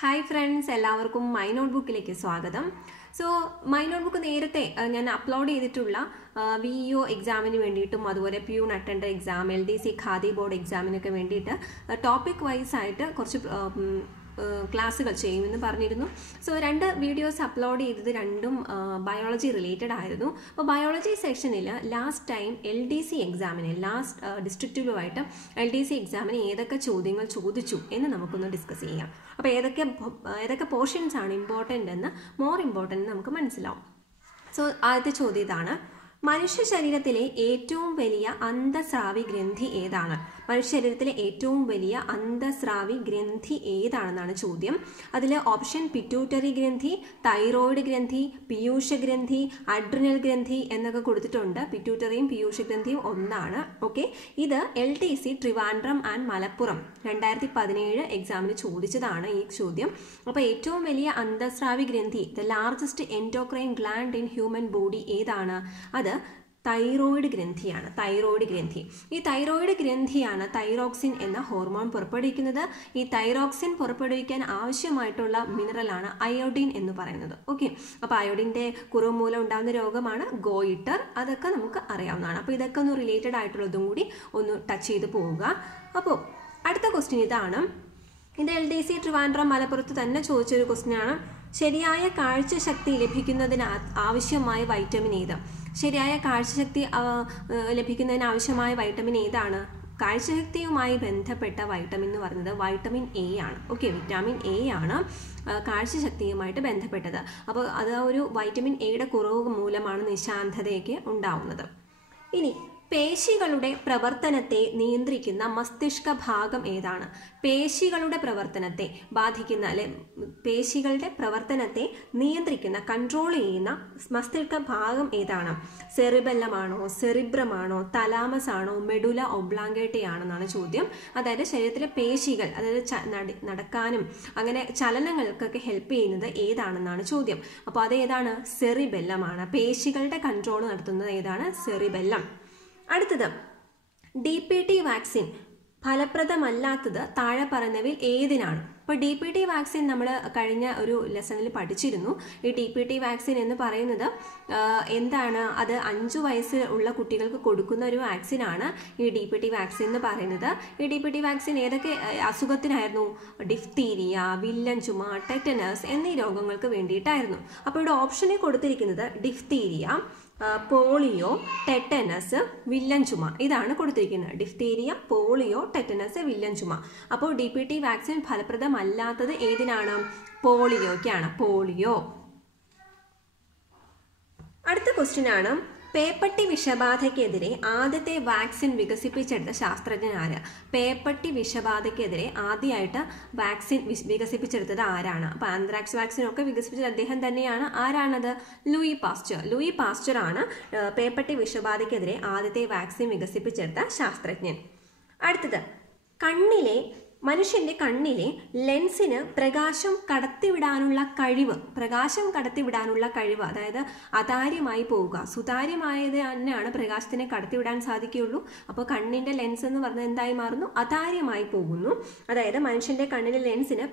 Hi friends, എല്ലാവർക്കും my നോട്ട്ബുക്കിലേക്ക് സ്വാഗതം. So my notebook നേരത്തെ ഞാൻ അപ്ലോഡ് ചെയ്തിട്ടുള്ള VEO എക്സാമിന് വേണ്ടിയിട്ടും അതുപോലെ peon attender exam, LDC Khadi board എക്സാമിനൊക്കെ വേണ്ടിയിട്ട് ടോപ്പിക് വൈസ് ആയിട്ട് കുറച്ച് ക്ലാസ്സുകൾ ചെയ്യുമെന്ന് പറഞ്ഞിരുന്നു. സോ 2 വീഡിയോസ് അപ്ലോഡ് ചെയ്തത് രണ്ടും ബയോളജി റിലേറ്റഡ് ആയിരുന്നു. അപ്പോൾ ബയോളജി സെക്ഷനിൽ ലാസ്റ്റ് ടൈം LDC എക്സാമിന് ഡിസ്ട്രിക്റ്റിലുമായിട്ട് LDC എക്സാമിന് ഏതൊക്കെ ചോദ്യങ്ങൾ ചോദിച്ചു എന്ന് നമുക്കൊന്ന് ഡിസ്കസ് ചെയ്യാം. അപ്പോൾ ഏതൊക്കെ പോർഷൻസ് ആണ് ഇമ്പോർട്ടൻ്റ് എന്ന് മോർ ഇമ്പോർട്ടൻ്റ് നമുക്ക് മനസ്സിലാവും. സോ ആദ്യത്തെ ചോദ്യം ഇതാണ്: മനുഷ്യ ശരീരത്തിലെ ഏറ്റവും വലിയ അന്തസ്രാവി ഗ്രന്ഥി ഏതാണ്? മനുഷ്യ ശരീരത്തിലെ ഏറ്റവും വലിയ അന്തസ്രാവി ഗ്രന്ഥി ഏതാണെന്നാണ് ചോദ്യം. അതിൽ ഓപ്ഷൻ പിറ്റ്യൂട്ടറി ഗ്രന്ഥി, തൈറോയിഡ് ഗ്രന്ഥി, പീയൂഷ ഗ്രന്ഥി, അഡ്രിനൽ ഗ്രന്ഥി എന്നൊക്കെ കൊടുത്തിട്ടുണ്ട്. പിറ്റ്യൂട്ടറിയും പീയൂഷ ഗ്രന്ഥിയും ഒന്നാണ്. ഓക്കെ, ഇത് LTC ട്രിവാൻഡ്രം ആൻഡ് മലപ്പുറം 2017 എക്സാമിന് ചോദിച്ചതാണ് ഈ ചോദ്യം. അപ്പോൾ ഏറ്റവും വലിയ അന്തസ്രാവി ഗ്രന്ഥി, the largest endocrine gland in human body ഏതാണ്? അത് തൈറോയിഡ് ഗ്രന്ഥിയാണ്. തൈറോയിഡ് ഗ്രന്ഥി. ഈ തൈറോയിഡ് ഗ്രന്ഥിയാണ് തൈറോക്സിൻ എന്ന ഹോർമോൺ പുറപ്പെടുവിക്കുന്നത്. ഈ തൈറോക്സിൻ പുറപ്പെടുവിക്കാൻ ആവശ്യമായിട്ടുള്ള മിനറലാണ് അയോഡിൻ എന്ന് പറയുന്നത്. ഓക്കെ, അപ്പോൾ അയോഡിൻ്റെ കുറവ് മൂലം ഉണ്ടാകുന്ന രോഗമാണ് ഗോയിറ്റർ. അതൊക്കെ നമുക്ക് അറിയാവുന്നതാണ്. അപ്പോൾ ഇതൊക്കെ ഒന്ന് റിലേറ്റഡ് ആയിട്ടുള്ളതും കൂടി ഒന്ന് ടച്ച് ചെയ്ത് പോവുക. അപ്പോൾ അടുത്ത ക്വസ്റ്റ്യൻ ഇതാണ്. ഇത് LDC ട്രിവാൻഡ്രം മലപ്പുറത്ത് തന്നെ ചോദിച്ചൊരു ക്വസ്റ്റ്യനാണ്. ശരിയായ കാഴ്ചശക്തി ലഭിക്കുന്നതിന് ആവശ്യമായ വൈറ്റമിൻ ഏത്? ശരിയായ കാഴ്ചശക്തി ലഭിക്കുന്നതിന് ആവശ്യമായ വൈറ്റമിൻ ഏതാണ്? കാഴ്ചശക്തിയുമായി ബന്ധപ്പെട്ട വൈറ്റമിൻ എന്ന് പറയുന്നത് വൈറ്റമിൻ A ആണ്. ഓക്കെ, വിറ്റാമിൻ A ആണ് കാഴ്ചശക്തിയുമായിട്ട് ബന്ധപ്പെട്ടത്. അപ്പോൾ അത് ഒരു വൈറ്റമിൻ Aയുടെ കുറവ് മൂലമാണ് നിശാന്തതയൊക്കെ ഉണ്ടാവുന്നത്. ഇനി പേശികളുടെ പ്രവർത്തനത്തെ നിയന്ത്രിക്കുന്ന മസ്തിഷ്ക ഭാഗം ഏതാണ്? പേശികളുടെ പ്രവർത്തനത്തെ ബാധിക്കുന്ന പേശികളുടെ പ്രവർത്തനത്തെ നിയന്ത്രിക്കുന്ന കൺട്രോൾ ചെയ്യുന്ന മസ്തിഷ്ക ഭാഗം ഏതാണ്? സെറിബെല്ലമാണോ, സെറിബ്രമാണോ, തലാമസ് ആണോ, മെഡുല ഒബ്ലാങ്കേട്ട ആണെന്നാണ് ചോദ്യം. അതായത് ശരീരത്തിലെ പേശികൾ, അതായത് നടക്കാനും അങ്ങനെ ചലനങ്ങൾക്കൊക്കെ ഹെൽപ്പ് ചെയ്യുന്നത് ഏതാണെന്നാണ് ചോദ്യം. അപ്പോൾ അതേതാണ്? സെറിബെല്ലമാണ്. പേശികളുടെ കൺട്രോൾ നടത്തുന്നത് ഏതാണ്? സെറിബെല്ലം. അടുത്തത്, DPT വാക്സിൻ ഫലപ്രദമല്ലാത്തത് താഴെ പറയുന്നവയിൽ ഏതിനാണ്? ഇപ്പോൾ DPT വാക്സിൻ നമ്മൾ കഴിഞ്ഞ ഒരു ലെസണിൽ പഠിച്ചിരുന്നു. ഈ DPT വാക്സിൻ എന്ന് പറയുന്നത് എന്താണ്? അത് 5 വയസ്സ് ഉള്ള കുട്ടികൾക്ക് കൊടുക്കുന്ന ഒരു വാക്സിനാണ് ഈ DPT വാക്സിൻ എന്ന് പറയുന്നത്. ഈ DPT വാക്സിൻ ഏതൊക്കെ അസുഖത്തിനായിരുന്നു? ഡിഫ്തീരിയ, വില്ലൻ ചുമ, ടെറ്റനസ് എന്നീ രോഗങ്ങൾക്ക് വേണ്ടിയിട്ടായിരുന്നു. അപ്പോൾ ഇവിടെ ഓപ്ഷനിൽ കൊടുത്തിരിക്കുന്നത് ഡിഫ്തീരിയ, പോളിയോ, ടെറ്റനസ്, വില്ലൻ ചുമ ഇതാണ് കൊടുത്തിരിക്കുന്നത്. ഡിഫ്തീരിയ, പോളിയോ, ടെറ്റനസ്, വില്ലൻ ചുമ. അപ്പോൾ DPT വാക്സിൻ ഫലപ്രദമല്ലാത്തത് ഏതിനാണ്? പോളിയോയ്ക്കാണ്. പോളിയോ. അടുത്ത ക്വസ്റ്റ്യൻ ആണ്: പേപ്പട്ടി വിഷബാധയ്ക്കെതിരെ ആദ്യത്തെ വാക്സിൻ വികസിപ്പിച്ചെടുത്ത ശാസ്ത്രജ്ഞൻ ആര്? പേപ്പട്ടി വിഷബാധയ്ക്കെതിരെ ആദ്യമായിട്ട് വാക്സിൻ വികസിപ്പിച്ചെടുത്തത് ആരാണ്? അപ്പോൾ ആന്ത്രാക്സ് വാക്സിനൊക്കെ വികസിപ്പിച്ചത് അദ്ദേഹം തന്നെയാണ്. ആരാണത്? Louis Pasteur. ലൂയി പാസ്ചർ ആണ് പേപ്പട്ടി വിഷബാധയ്ക്കെതിരെ ആദ്യത്തെ വാക്സിൻ വികസിപ്പിച്ചെടുത്ത ശാസ്ത്രജ്ഞൻ. അടുത്തത്, മനുഷ്യന്റെ കണ്ണിലെ ലെൻസിന് പ്രകാശം കടത്തിവിടാനുള്ള കഴിവ്, അതായത് അതാര്യമായി പോവുക. സുതാര്യമായത് തന്നെയാണ് പ്രകാശത്തിനെ കടത്തിവിടാൻ സാധിക്കുകയുള്ളൂ. അപ്പോൾ കണ്ണിന്റെ ലെൻസ് എന്ന് പറഞ്ഞാൽ എന്തായി മാറുന്നു? അതാര്യമായി പോകുന്നു. അതായത് മനുഷ്യന്റെ കണ്ണിലെ ലെൻസിന്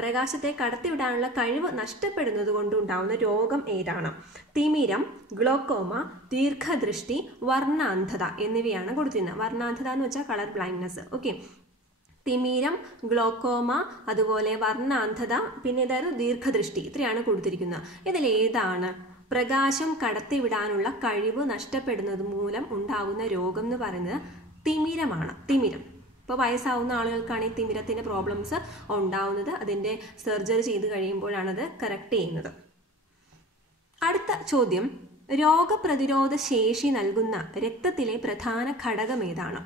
പ്രകാശത്തെ കടത്തിവിടാനുള്ള കഴിവ് നഷ്ടപ്പെടുന്നത് കൊണ്ടുണ്ടാവുന്ന രോഗം ഏതാണ്? തിമിരം, ഗ്ലോക്കോമ, ദീർഘദൃഷ്ടി, വർണ്ണാന്ധത എന്നിവയാണ് കൊടുത്തിരുന്നത്. വർണ്ണാന്ധത എന്ന് വെച്ചാൽ കളർ ബ്ലൈൻഡ്നെസ്. ഓക്കെ, തിമിരം, ഗ്ലോക്കോമ, അതുപോലെ വർണ്ണാന്ധത, പിന്നെ ഇതായിരുന്നു ദീർഘദൃഷ്ടി. ഇത്രയാണ് കൊടുത്തിരിക്കുന്നത്. ഇതിലേതാണ് പ്രകാശം കടത്തിവിടാനുള്ള കഴിവ് നഷ്ടപ്പെടുന്നത് മൂലം ഉണ്ടാകുന്ന രോഗം എന്ന് പറയുന്നത്? തിമിരമാണ്. തിമിരം. ഇപ്പോൾ വയസ്സാവുന്ന ആളുകൾക്കാണ് ഈ തിമിരത്തിൻ്റെ പ്രോബ്ലംസ് ഉണ്ടാവുന്നത്. അതിൻ്റെ സർജറി ചെയ്ത് കഴിയുമ്പോഴാണത് കറക്റ്റ് ചെയ്യുന്നത്. അടുത്ത ചോദ്യം: രോഗപ്രതിരോധ ശേഷി നൽകുന്ന രക്തത്തിലെ പ്രധാന ഘടകം ഏതാണ്?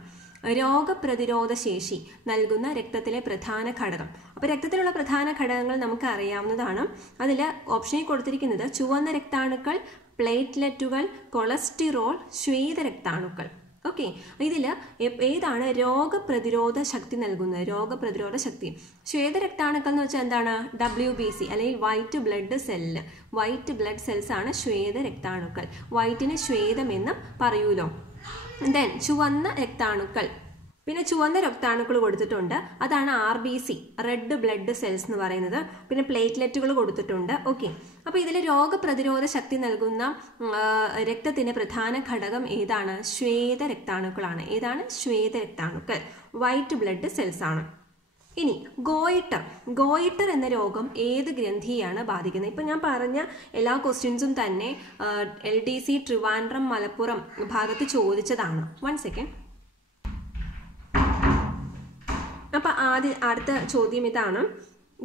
രോഗപ്രതിരോധ ശേഷി നൽകുന്ന രക്തത്തിലെ പ്രധാന ഘടകം. അപ്പോൾ രക്തത്തിലുള്ള പ്രധാന ഘടകങ്ങൾ നമുക്ക് അറിയാവുന്നതാണ്. അതിൽ ഓപ്ഷനിൽ കൊടുത്തിരിക്കുന്നത് ചുവന്ന രക്താണുക്കൾ, പ്ലേറ്റ്ലെറ്റുകൾ, കൊളസ്റ്റിറോൾ, ശ്വേതരക്താണുക്കൾ. ഓക്കെ, ഇതിൽ ഏതാണ് രോഗപ്രതിരോധ ശക്തി നൽകുന്നത്? രോഗപ്രതിരോധ ശക്തി. ശ്വേതരക്താണുക്കൾ എന്ന് വെച്ചാൽ എന്താണ്? WBC അല്ലെങ്കിൽ white blood cell. White blood cells ആണ് ശ്വേതരക്താണുക്കൾ. വൈറ്റിന് ശ്വേതമെന്ന് പറയൂലോ. ദെൻ ചുവന്ന രക്താണുക്കൾ പിന്നെ ചുവന്ന രക്താണുക്കൾ കൊടുത്തിട്ടുണ്ട്, അതാണ് RBC, റെഡ് ബ്ലഡ് സെൽസ് എന്ന് പറയുന്നത്. പിന്നെ പ്ലേറ്റ്ലെറ്റുകൾ കൊടുത്തിട്ടുണ്ട്. ഓക്കെ, അപ്പോൾ ഇതിൽ രോഗപ്രതിരോധ ശക്തി നൽകുന്ന രക്തത്തിന്റെ പ്രധാന ഘടകം ഏതാണ്? ശ്വേത രക്താണുക്കളാണ്. ഏതാണ്? ശ്വേത രക്താണുക്കൾ, വൈറ്റ് ബ്ലഡ് സെൽസ് ആണ്. ഇനി ഗോയിറ്റർ എന്ന രോഗം ഏത് ഗ്രന്ഥിയാണ് ബാധിക്കുന്നത്? ഇപ്പം ഞാൻ പറഞ്ഞ എല്ലാ ക്വസ്റ്റ്യൻസും തന്നെ LDC ട്രിവാൻഡ്രം മലപ്പുറം ഭാഗത്ത് ചോദിച്ചതാണ്. 1 സെക്കൻഡ്. അപ്പം അടുത്ത ചോദ്യം ഇതാണ്,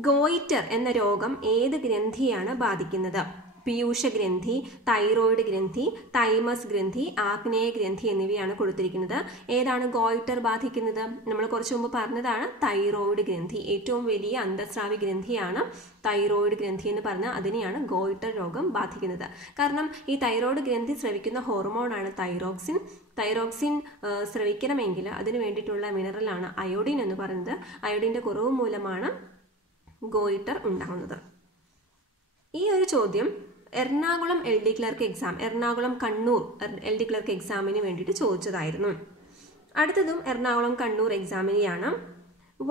ഗോയിറ്റർ എന്ന രോഗം ഏത് ഗ്രന്ഥിയാണ് ബാധിക്കുന്നത്? പീയൂഷ ഗ്രന്ഥി, തൈറോയിഡ് ഗ്രന്ഥി, തൈമസ് ഗ്രന്ഥി, ആഗ്നേയ ഗ്രന്ഥി എന്നിവയാണ് കൊടുത്തിരിക്കുന്നത്. ഏതാണ് ഗോയിറ്റർ ബാധിക്കുന്നത്? നമ്മൾ കുറച്ചു മുമ്പ് പറഞ്ഞതാണ് തൈറോയിഡ് ഗ്രന്ഥി. ഏറ്റവും വലിയ അന്തസ്രാവി ഗ്രന്ഥിയാണ് തൈറോയിഡ് ഗ്രന്ഥി എന്ന് പറഞ്ഞാൽ അതിനെയാണ് ഗോയിറ്റർ രോഗം ബാധിക്കുന്നത്. കാരണം ഈ തൈറോയിഡ് ഗ്രന്ഥി സ്രവിക്കുന്ന ഹോർമോണാണ് തൈറോക്സിൻ. തൈറോക്സിൻ സ്രവിക്കണമെങ്കിൽ അതിന് വേണ്ടിയിട്ടുള്ള മിനറലാണ് അയോഡിൻ എന്ന് പറയുന്നത്. അയോഡിൻ്റെ കുറവ് മൂലമാണ് ഗോയിറ്റർ ഉണ്ടാകുന്നത്. ഈ ഒരു ചോദ്യം Ernakulam LD clerk exam, Ernakulam Kannur LD clerk എക്സാമിന് വേണ്ടിയിട്ട് ചോദിച്ചതായിരുന്നു. അടുത്തതും എറണാകുളം കണ്ണൂർ എക്സാമിനെയാണ്.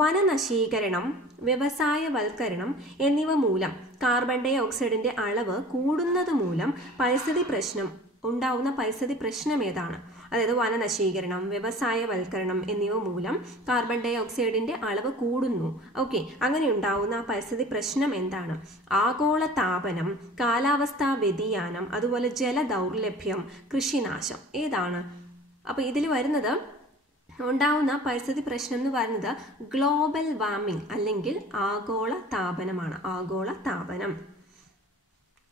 വനനശീകരണം, വ്യവസായവൽക്കരണം എന്നിവ മൂലം കാർബൺ ഡൈ ഓക്സൈഡിന്റെ അളവ് കൂടുന്നത് മൂലം ഉണ്ടാവുന്ന പരിസ്ഥിതി പ്രശ്നം ഏതാണ്? അതായത് വനനശീകരണം, വ്യവസായവൽക്കരണം എന്നിവ മൂലം കാർബൺ ഡൈ ഓക്സൈഡിന്റെ അളവ് കൂടുന്നു. ഓക്കെ, അങ്ങനെ ഉണ്ടാവുന്ന പരിസ്ഥിതി പ്രശ്നം എന്താണ്? ആഗോളതാപനം, കാലാവസ്ഥാ വ്യതിയാനം, അതുപോലെ ജലദൗർലഭ്യം, കൃഷിനാശം. ഏതാണ്? അപ്പോൾ ഇതിൽ വരുന്നത് ഉണ്ടാവുന്ന പരിസ്ഥിതി പ്രശ്നം എന്ന് പറയുന്നത് ഗ്ലോബൽ വാർമിംഗ് അല്ലെങ്കിൽ ആഗോള താപനമാണ്. ആഗോള താപനം.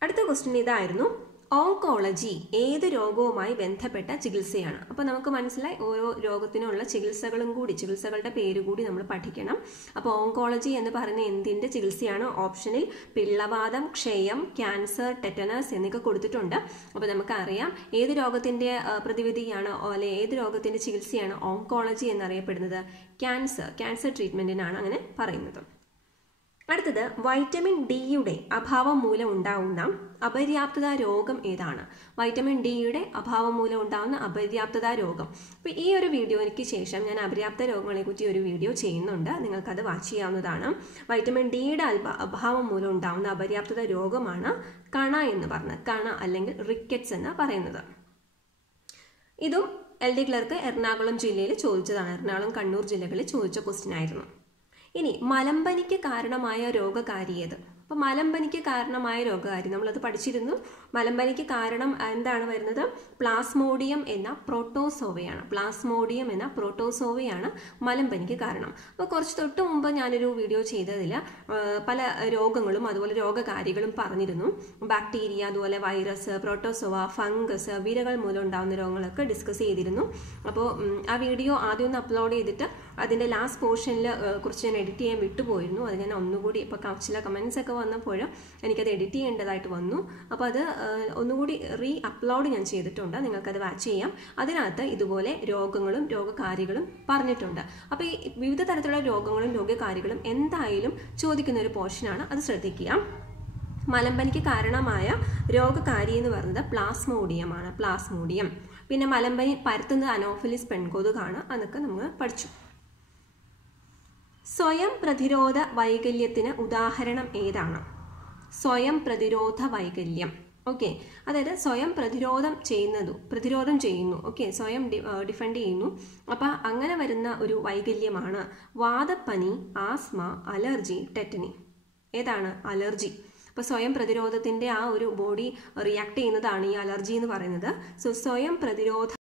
അടുത്ത ക്വസ്റ്റ്യൻ ഇതായിരുന്നു, ഓങ്കോളജി ഏത് രോഗവുമായി ബന്ധപ്പെട്ട ചികിത്സയാണ്? അപ്പോൾ നമുക്ക് മനസ്സിലായി ഓരോ രോഗത്തിനുള്ള ചികിത്സകളുടെ പേര് കൂടി നമ്മൾ പഠിക്കണം. അപ്പോൾ ഓങ്കോളജി എന്ന് പറയുന്ന എന്തിൻ്റെ ചികിത്സയാണ്? ഓപ്ഷനിൽ പിള്ളവാതം, ക്ഷയം, ക്യാൻസർ, ടെറ്റനസ് എന്നൊക്കെ കൊടുത്തിട്ടുണ്ട്. അപ്പോൾ നമുക്കറിയാം ഏത് രോഗത്തിൻ്റെ പ്രതിവിധിയാണ് അല്ലെ ഏത് രോഗത്തിൻ്റെ ചികിത്സയാണ് ഓങ്കോളജി എന്നറിയപ്പെടുന്നത്? ക്യാൻസർ ട്രീറ്റ്മെൻറ്റിനാണ് അങ്ങനെ പറയുന്നത്. അടുത്തത് വൈറ്റമിൻ ഡിയുടെ അഭാവം മൂലം ഉണ്ടാവുന്ന അപര്യാപ്തത രോഗം ഏതാണ്? വൈറ്റമിൻ ഡിയുടെ അഭാവം മൂലം ഉണ്ടാകുന്ന അപര്യാപ്തത രോഗം. അപ്പോൾ ഈ ഒരു വീഡിയോയ്ക്ക് ശേഷം ഞാൻ അപര്യാപ്ത രോഗങ്ങളെ കുറിച്ച് ഒരു വീഡിയോ ചെയ്യുന്നുണ്ട്, നിങ്ങൾക്കത് വാച്ച് ചെയ്യാവുന്നതാണ്. വൈറ്റമിൻ ഡിയുടെ അഭാവം മൂലം ഉണ്ടാകുന്ന അപര്യാപ്തത രോഗമാണ് കണ എന്ന് പറഞ്ഞത്. കണ അല്ലെങ്കിൽ റിക്കറ്റ്സ് എന്ന് പറയുന്നത്. ഇതും LD ക്ലർക്ക് എറണാകുളം ജില്ലയിൽ ചോദിച്ചതാണ്. എറണാകുളം കണ്ണൂർ ജില്ലകളിൽ ചോദിച്ച ക്വസ്റ്റ്യൻ ആയിരുന്നു. ഇനി മലമ്പനിക്ക് കാരണമായ രോഗകാരി ഏത്? അപ്പോൾ മലമ്പനിക്ക് കാരണമായ രോഗകാരി നമ്മളത് പഠിച്ചിരുന്നു. മലമ്പനിക്ക് കാരണം എന്താണ് വരുന്നത്? പ്ലാസ്മോഡിയം എന്ന പ്രോട്ടോസോവയാണ്. പ്ലാസ്മോഡിയം എന്ന പ്രോട്ടോസോവയാണ് മലമ്പനിക്ക് കാരണം. അപ്പോൾ കുറച്ച് തൊട്ട് മുമ്പ് ഞാനൊരു വീഡിയോ ചെയ്തതിൽ പല രോഗങ്ങളും അതുപോലെ രോഗകാരികളും പറഞ്ഞിരുന്നു. ബാക്ടീരിയ, അതുപോലെ വൈറസ്, പ്രോട്ടോസോവ, ഫംഗസ്, വിരകൾ മൂലം ഉണ്ടാകുന്ന രോഗങ്ങളൊക്കെ ഡിസ്കസ് ചെയ്തിരുന്നു. അപ്പോൾ ആ വീഡിയോ ആദ്യം ഒന്ന് അപ്ലോഡ് ചെയ്തിട്ട് അതിൻ്റെ ലാസ്റ്റ് പോർഷനിൽ കുറച്ച് ഞാൻ എഡിറ്റ് ചെയ്യാൻ വിട്ടുപോയിരുന്നു. അത് ഞാൻ ഒന്നുകൂടി ഇപ്പോൾ ചില കമൻസ് ഒക്കെ വന്നപ്പോൾ എനിക്കത് എഡിറ്റ് ചെയ്യേണ്ടതായിട്ട് വന്നു. അപ്പോൾ അത് ഒന്നുകൂടി അപ്ലോഡ് ഞാൻ ചെയ്തിട്ടുണ്ട്, നിങ്ങൾക്കത് വാച്ച് ചെയ്യാം. അതിനകത്ത് ഇതുപോലെ രോഗങ്ങളും രോഗകാരികളും പറഞ്ഞിട്ടുണ്ട്. അപ്പോൾ ഈ വിവിധ തരത്തിലുള്ള രോഗങ്ങളും രോഗകാരികളും എന്തായാലും ചോദിക്കുന്ന ഒരു പോർഷനാണ്, അത് ശ്രദ്ധിക്കുക. മലമ്പനിക്ക് കാരണമായ രോഗകാരി എന്ന് പറയുന്നത് പ്ലാസ്മോഡിയമാണ്. പ്ലാസ്മോഡിയം. പിന്നെ മലമ്പനി പരത്തുന്നത് അനോഫിലിസ് പെൺകൊതുകാണ്. അതൊക്കെ നമ്മൾ പഠിച്ചു. സ്വയം പ്രതിരോധ വൈകല്യത്തിന് ഉദാഹരണം ഏതാണ്? സ്വയം പ്രതിരോധ വൈകല്യം. ഓക്കെ, അതായത് സ്വയം പ്രതിരോധം ചെയ്യുന്നു. ഓക്കെ, സ്വയം ഡിഫെൻഡ് ചെയ്യുന്നു. അപ്പം അങ്ങനെ വരുന്ന ഒരു വൈകല്യമാണ് വാതപ്പനി, ആസ്മ, അലർജി, ടെറ്റനി. ഏതാണ്? അലർജി. അപ്പോൾ സ്വയം പ്രതിരോധത്തിൻ്റെ ആ ഒരു ബോഡി റിയാക്ട് ചെയ്യുന്നതാണ് ഈ അലർജി എന്ന് പറയുന്നത്. സോ സ്വയം പ്രതിരോധ